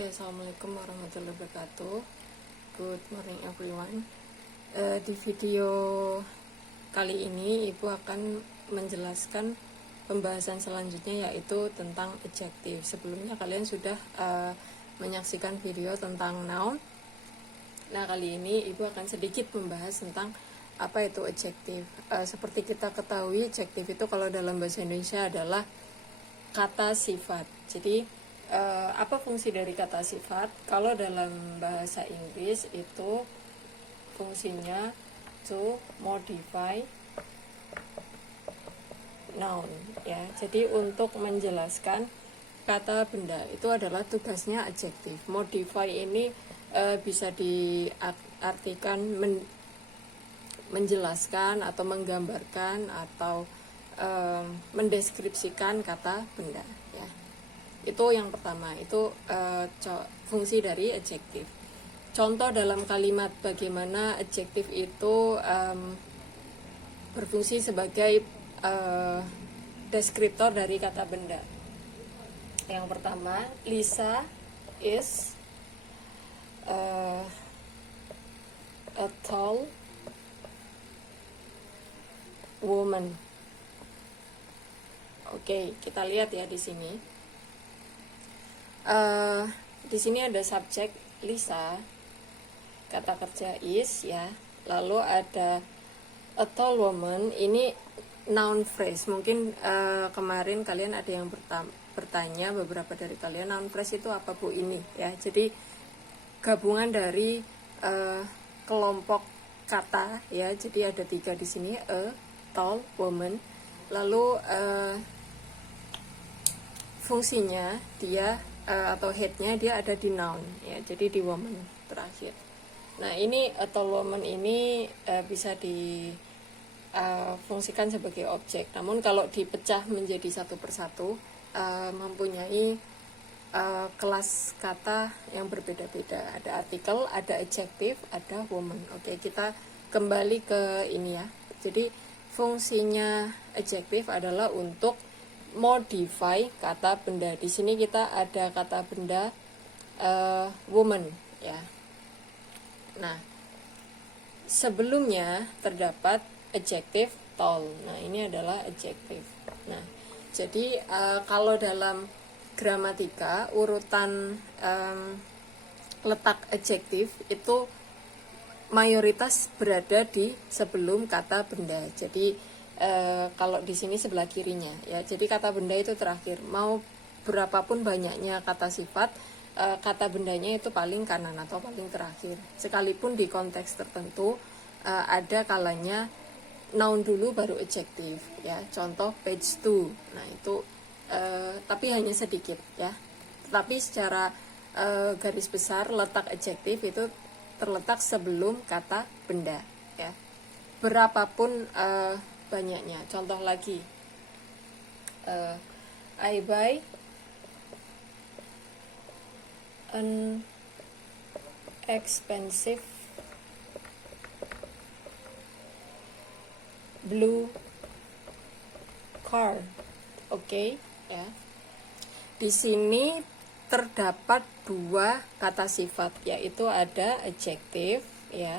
Oke, assalamualaikum warahmatullahi wabarakatuh. Good morning everyone. Di video kali ini Ibu akan menjelaskan pembahasan selanjutnya, yaitu tentang adjektif. Sebelumnya kalian sudah menyaksikan video tentang noun. Nah, kali ini Ibu akan sedikit membahas tentang apa itu adjektif. Seperti kita ketahui, adjektif itu kalau dalam bahasa Indonesia adalah kata sifat. Jadi apa fungsi dari kata sifat? Kalau dalam bahasa Inggris itu fungsinya to modify noun, ya. Jadi untuk menjelaskan kata benda itu adalah tugasnya adjektif. Modify ini bisa diartikan menjelaskan atau menggambarkan atau mendeskripsikan kata benda, ya. Itu yang pertama, itu fungsi dari adjektif. Contoh dalam kalimat bagaimana adjektif itu berfungsi sebagai deskriptor dari kata benda. Yang pertama, Lisa is a tall woman. Oke, kita lihat ya di sini. Di sini ada subjek Lisa, kata kerja is, ya. Lalu ada a tall woman, ini noun phrase. Mungkin kemarin kalian ada yang bertanya, beberapa dari kalian, noun phrase itu apa Bu ini, ya. Jadi gabungan dari kelompok kata, ya. Jadi ada 3 di sini, a tall woman. Lalu fungsinya dia atau headnya dia ada di noun, ya. Jadi di woman terakhir. Nah, ini a tall woman ini bisa difungsikan sebagai objek. Namun kalau dipecah menjadi satu persatu mempunyai kelas kata yang berbeda-beda. Ada artikel, ada adjective, ada woman. Oke, kita kembali ke ini ya. Jadi fungsinya adjective adalah untuk modify kata benda. Di sini kita ada kata benda woman, ya. Nah, sebelumnya terdapat adjective tall. Nah, ini adalah adjective. Nah, jadi kalau dalam gramatika urutan letak adjektif itu mayoritas berada di sebelum kata benda. Jadi kalau di sini sebelah kirinya, ya. Jadi kata benda itu terakhir. Mau berapapun banyaknya kata sifat, kata bendanya itu paling kanan atau paling terakhir. Sekalipun di konteks tertentu ada kalanya noun dulu baru adjektif, ya. Contoh page 2. Nah, itu tapi hanya sedikit, ya. Tetapi secara garis besar letak adjektif itu terletak sebelum kata benda, ya. Berapapun banyaknya. Contoh lagi, I buy an expensive blue car. Oke, ya. Di sini terdapat 2 kata sifat, yaitu ada adjektif, ya.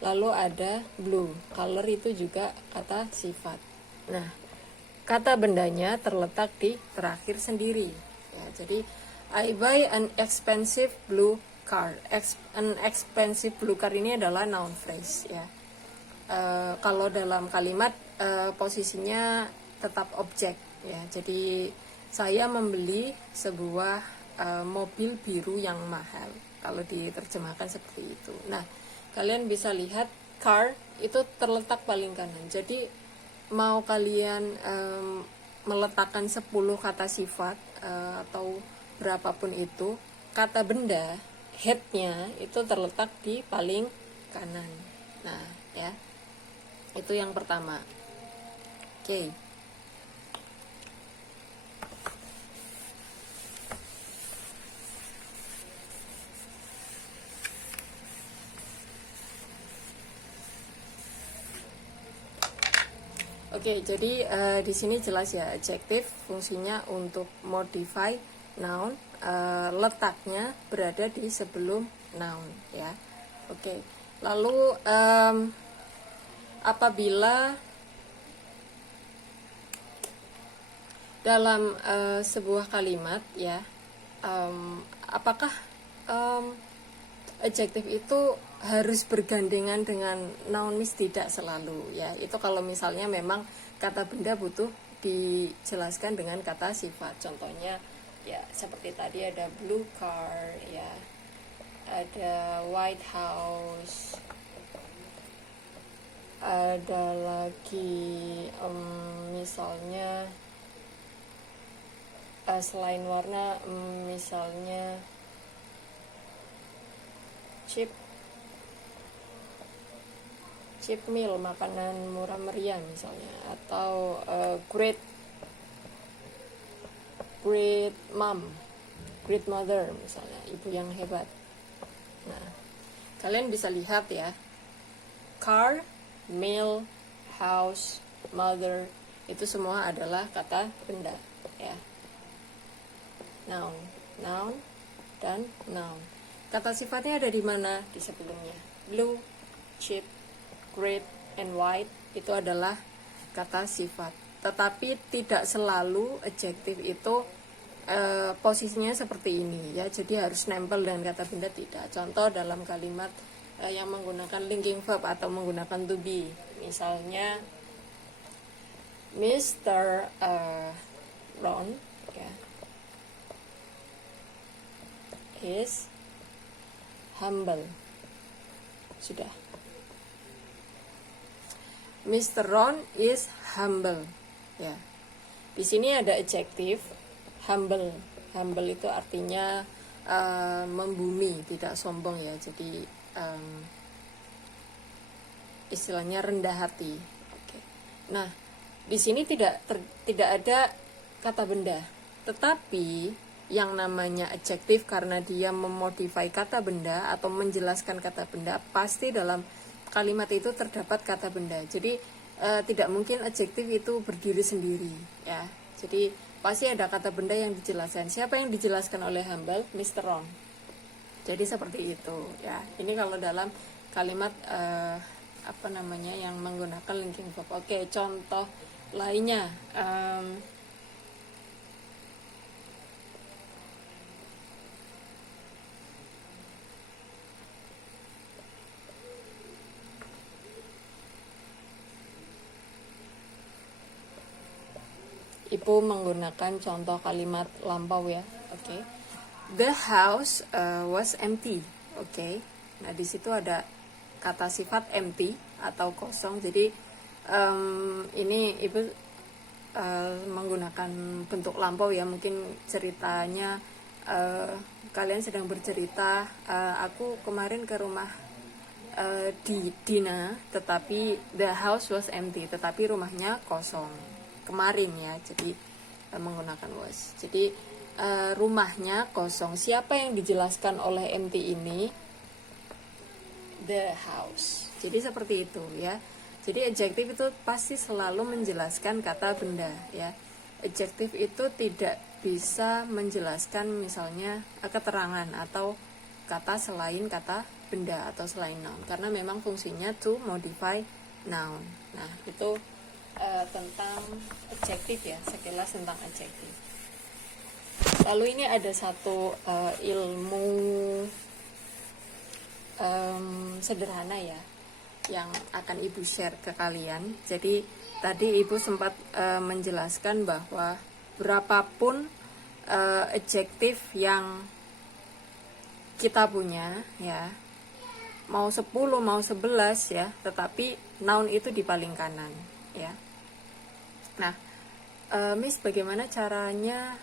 Lalu ada blue, color itu juga kata sifat. Nah, kata bendanya terletak di terakhir sendiri, ya. Jadi I buy an expensive blue car. An expensive blue car ini adalah noun phrase, ya. Kalau dalam kalimat posisinya tetap objek, ya. Jadi saya membeli sebuah mobil biru yang mahal, kalau diterjemahkan seperti itu. Nah, kalian bisa lihat car itu terletak paling kanan. Jadi mau kalian meletakkan 10 kata sifat atau berapapun itu, kata benda headnya itu terletak di paling kanan. Nah, ya, itu yang pertama. Oke. Oke, jadi di sini jelas ya, adjektif fungsinya untuk modify noun, letaknya berada di sebelum noun ya. Oke. Lalu apabila dalam sebuah kalimat ya, apakah adjektif itu harus bergandengan dengan noun? Tidak selalu ya. Itu kalau misalnya memang kata benda butuh dijelaskan dengan kata sifat. Contohnya ya seperti tadi ada blue car ya, ada white house, ada lagi misalnya selain warna, misalnya cheap meal, makanan murah meriah misalnya, atau great mom, great mother misalnya, ibu yang hebat. Nah, kalian bisa lihat ya, car, meal, house, mother, itu semua adalah kata benda ya. Noun, dan noun. Kata sifatnya ada di mana? Di sebelumnya. Blue, cheap, great, and white itu adalah kata sifat. Tetapi tidak selalu adjektif itu posisinya seperti ini ya. Jadi harus nempel dengan kata benda, tidak. Contoh dalam kalimat yang menggunakan linking verb atau menggunakan to be. Misalnya Mr. Ron ya, is humble. Sudah. Mr. Ron is humble. Ya. Di sini ada adjektif humble. Humble itu artinya membumi, tidak sombong ya. Jadi istilahnya rendah hati. Oke. Nah, di sini tidak ada kata benda. Tetapi yang namanya adjektif karena dia memodify kata benda atau menjelaskan kata benda, pasti dalam kalimat itu terdapat kata benda. Jadi tidak mungkin adjektif itu berdiri sendiri ya. Jadi pasti ada kata benda yang dijelaskan. Siapa yang dijelaskan oleh humble? Mr. Ron. Jadi seperti itu ya. Ini kalau dalam kalimat yang menggunakan linking verb. Oke, contoh lainnya. Ibu menggunakan contoh kalimat lampau ya. Oke. The house was empty. Oke. Nah, di situ ada kata sifat empty atau kosong. Jadi ini Ibu menggunakan bentuk lampau ya. Mungkin ceritanya kalian sedang bercerita, aku kemarin ke rumah Dina, tetapi the house was empty, tetapi rumahnya kosong kemarin ya. Jadi menggunakan was. Jadi rumahnya kosong. Siapa yang dijelaskan oleh empty ini? The house. Jadi seperti itu ya. Jadi adjektif itu pasti selalu menjelaskan kata benda ya. Adjektif itu tidak bisa menjelaskan misalnya keterangan atau kata selain kata benda atau selain noun, karena memang fungsinya to modify noun. Nah, itu tentang adjektif ya, sekilas tentang adjektif. Lalu ini ada satu ilmu sederhana ya yang akan Ibu share ke kalian. Jadi tadi Ibu sempat menjelaskan bahwa berapapun adjektif yang kita punya ya, mau 10 mau 11 ya, tetapi noun itu di paling kanan ya. Nah, Miss, bagaimana caranya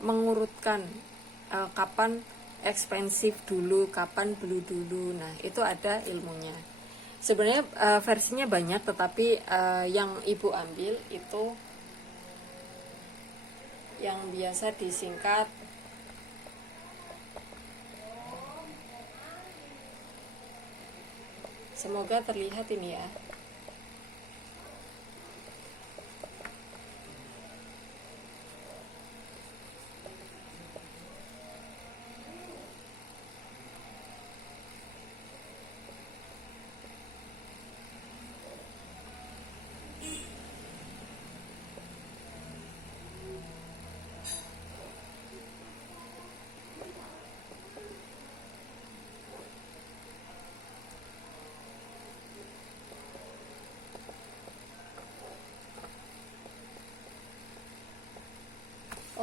mengurutkan kapan expensive dulu, kapan blue dulu? Nah, itu ada ilmunya. Sebenarnya versinya banyak, tetapi yang Ibu ambil itu yang biasa disingkat semoga terlihat ini ya.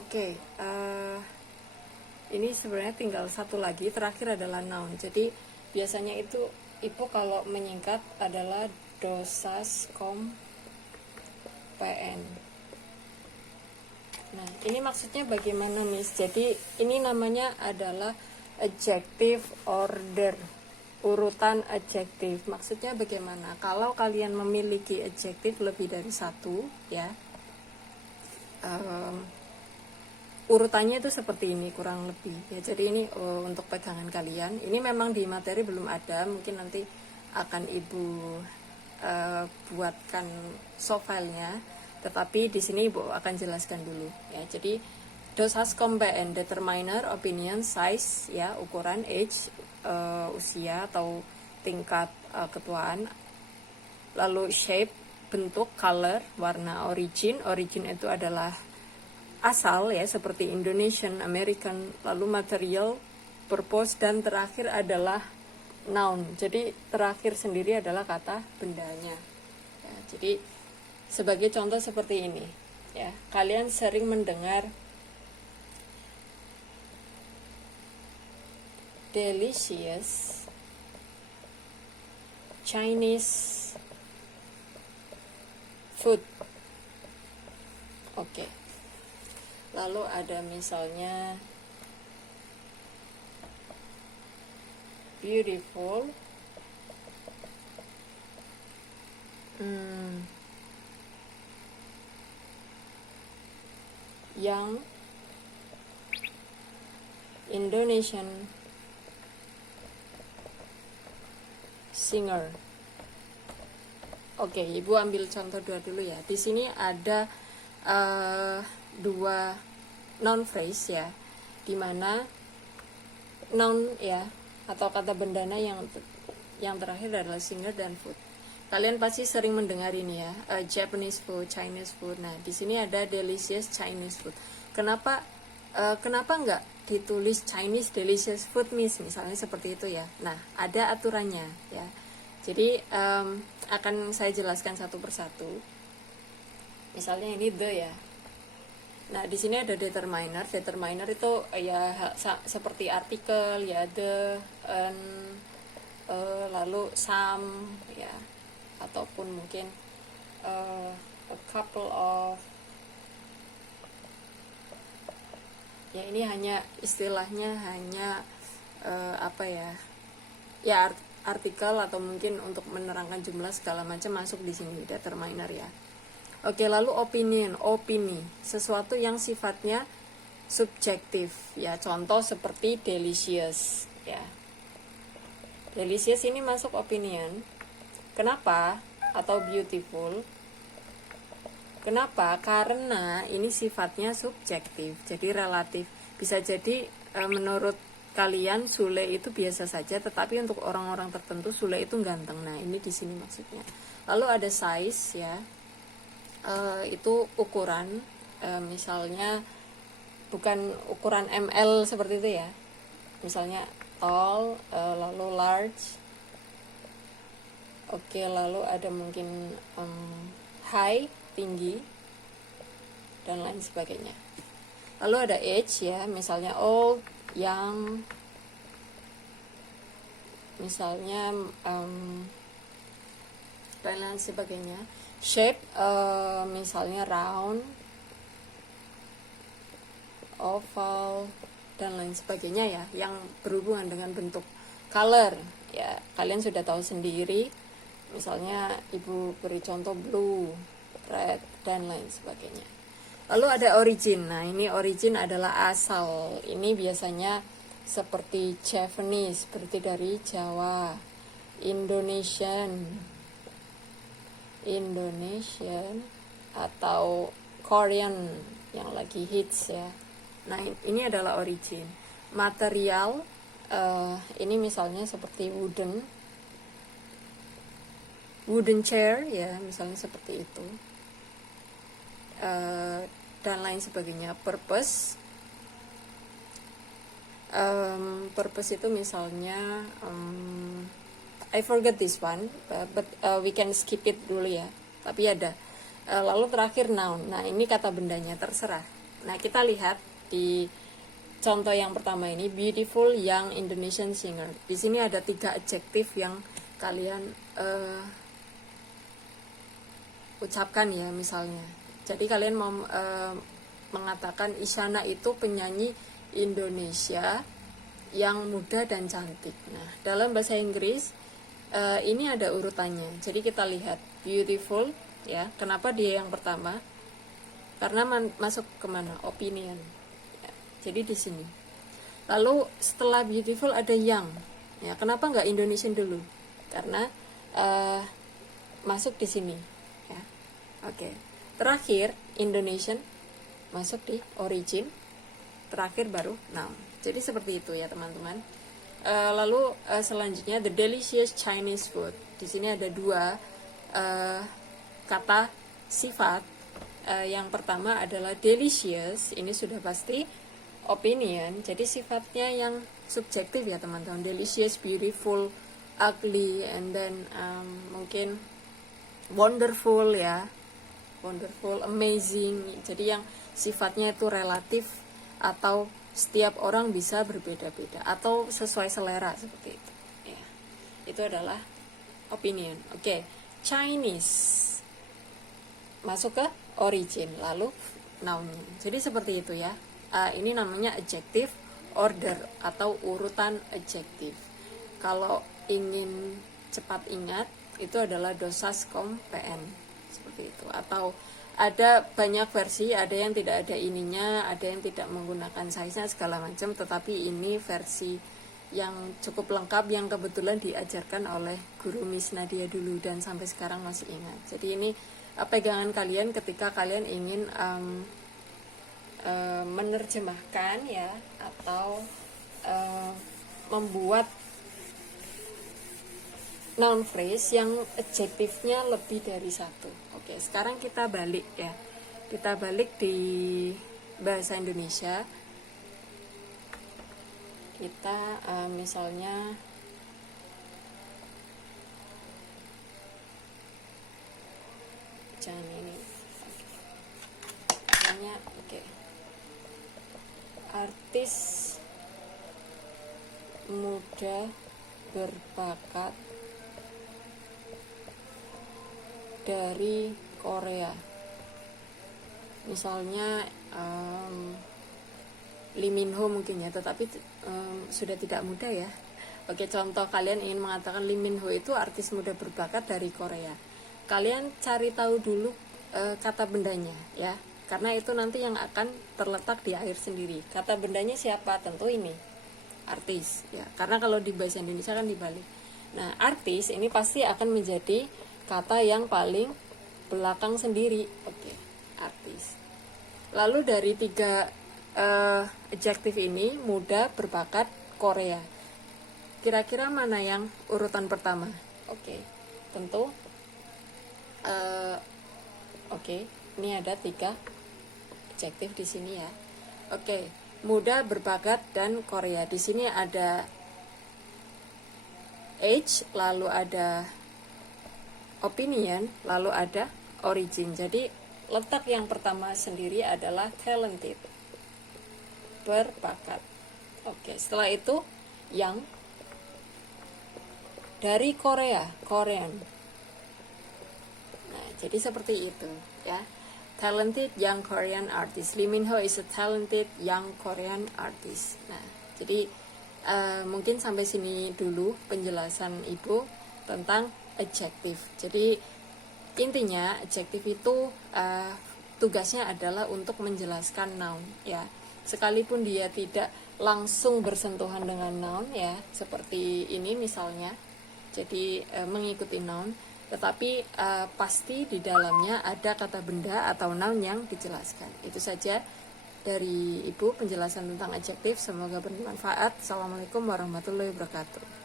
Oke, ini sebenarnya tinggal satu lagi, terakhir adalah noun. Jadi biasanya itu Ibu kalau menyingkat adalah dosas kom pn. Nah, ini maksudnya bagaimana, Miss? Jadi ini namanya adalah adjective order, urutan adjektif. Maksudnya bagaimana? Kalau kalian memiliki adjektif lebih dari satu, ya, urutannya itu seperti ini kurang lebih ya. Jadi ini untuk pegangan kalian. Ini memang di materi belum ada, mungkin nanti akan Ibu buatkan soft filenya, tetapi di sini Ibu akan jelaskan dulu ya. Jadi dosas kompen determiner, opinion, size ya, ukuran, age, usia atau tingkat ketuaan, lalu shape, bentuk, color, warna, origin itu adalah asal ya, seperti Indonesian, American, lalu material, purpose, dan terakhir adalah noun. Jadi terakhir sendiri adalah kata bendanya ya. Jadi sebagai contoh seperti ini ya, kalian sering mendengar delicious Chinese food. Oke. Lalu ada misalnya beautiful, young Indonesian singer. Oke, Ibu ambil contoh dulu ya. Di sini ada dua noun phrase ya, dimana noun ya atau kata bendana yang terakhir adalah singer dan food. Kalian pasti sering mendengar ini ya, Japanese food, Chinese food. Nah, di sini ada delicious Chinese food. Kenapa nggak ditulis Chinese delicious food, Miss? Misalnya seperti itu ya. Nah, ada aturannya ya. Jadi akan saya jelaskan satu persatu. Misalnya ini the ya. Nah, di sini ada determiner. Determiner itu ya seperti artikel ya, the, lalu some ya, ataupun mungkin a couple of. Ya, ini hanya istilahnya hanya apa ya? Ya artikel atau mungkin untuk menerangkan jumlah segala macam masuk di sini determiner ya. Oke, lalu opini, sesuatu yang sifatnya subjektif ya. Contoh seperti delicious ya. Delicious ini masuk opinion. Kenapa? Atau beautiful. Kenapa? Karena ini sifatnya subjektif, jadi relatif. Bisa jadi menurut kalian Sule itu biasa saja, tetapi untuk orang-orang tertentu Sule itu ganteng. Nah, ini di sini maksudnya. Lalu ada size ya. Itu ukuran, misalnya bukan ukuran ml seperti itu ya, misalnya tall, lalu large. Oke, lalu ada mungkin high, tinggi, dan lain sebagainya. Lalu ada age ya, misalnya old, young, misalnya dan lain sebagainya. Shape, misalnya round, oval, dan lain sebagainya ya, yang berhubungan dengan bentuk. Color, ya kalian sudah tahu sendiri, misalnya Ibu beri contoh blue, red, dan lain sebagainya. Lalu ada origin. Nah, ini origin adalah asal. Ini biasanya seperti Javanese, berarti dari Jawa. Indonesian atau Korean yang lagi hits ya. Nah, ini adalah origin. Material, ini misalnya seperti wooden chair ya, misalnya seperti itu, dan lain sebagainya. Purpose itu misalnya I forget this one, but we can skip it dulu ya. Tapi ada. Lalu terakhir noun. Nah, ini kata bendanya, terserah. Nah, kita lihat di contoh yang pertama ini, beautiful young Indonesian singer. Di sini ada 3 adjektif yang kalian ucapkan ya, misalnya. Jadi kalian mau mengatakan Isyana itu penyanyi Indonesia yang muda dan cantik. Nah, dalam bahasa Inggris ini ada urutannya. Jadi kita lihat beautiful ya. Kenapa dia yang pertama? Karena masuk kemana? Opinion. Ya, jadi di sini. Lalu setelah beautiful ada young. Ya, kenapa nggak Indonesian dulu? Karena masuk di sini. Ya, oke. Terakhir Indonesian masuk di origin. Terakhir baru noun. Jadi seperti itu ya teman-teman. Lalu selanjutnya the delicious Chinese food. Di sini ada 2 kata sifat. Yang pertama adalah delicious. Ini sudah pasti opinion. Jadi sifatnya yang subjektif ya teman-teman. Delicious, beautiful, ugly, and then mungkin wonderful ya. Wonderful, amazing. Jadi yang sifatnya itu relatif atau setiap orang bisa berbeda-beda atau sesuai selera seperti itu ya. Itu adalah opinion. Oke. Chinese masuk ke origin lalu noun. Jadi seperti itu ya. Ini namanya adjective order atau urutan adjektif. Kalau ingin cepat ingat itu adalah dosas kom pn seperti itu. Atau ada banyak versi, ada yang tidak ada ininya, ada yang tidak menggunakan size-nya segala macam, tetapi ini versi yang cukup lengkap yang kebetulan diajarkan oleh guru Miss Nadia dulu dan sampai sekarang masih ingat. Jadi ini pegangan kalian ketika kalian ingin menerjemahkan ya atau membuat noun phrase yang adjektifnya lebih dari 1. Oke, sekarang kita balik ya. Kita balik di bahasa Indonesia. Kita misalnya jangan ini. Misalnya oke. Artis muda berbakat dari Korea. Misalnya Lee Min Ho mungkin ya, tetapi sudah tidak muda ya. Oke, contoh kalian ingin mengatakan Lee Min Ho itu artis muda berbakat dari Korea. Kalian cari tahu dulu kata bendanya ya, karena itu nanti yang akan terletak di akhir sendiri. Kata bendanya siapa? Tentu ini artis ya, karena kalau di bahasa Indonesia kan dibalik. Nah, artis ini pasti akan menjadi kata yang paling belakang sendiri. Oke, artis. Lalu dari 3 adjektif ini, muda, berbakat, Korea. Kira-kira mana yang urutan pertama? Oke, tentu oke, ini ada 3 adjektif di sini ya. Oke, muda, berbakat, dan Korea. Di sini ada age, lalu ada opinion, lalu ada origin. Jadi letak yang pertama sendiri adalah talented, berbakat. Oke, setelah itu yang dari Korea, Korean. Nah, jadi seperti itu ya. Talented young Korean artist. Lee Min Ho is a talented young Korean artist. Nah, jadi mungkin sampai sini dulu penjelasan Ibu tentang adjektif. Jadi intinya adjektif itu tugasnya adalah untuk menjelaskan noun ya. Sekalipun dia tidak langsung bersentuhan dengan noun ya, seperti ini misalnya. Jadi mengikuti noun, tetapi pasti di dalamnya ada kata benda atau noun yang dijelaskan. Itu saja dari Ibu penjelasan tentang adjektif. Semoga bermanfaat. Assalamualaikum warahmatullahi wabarakatuh.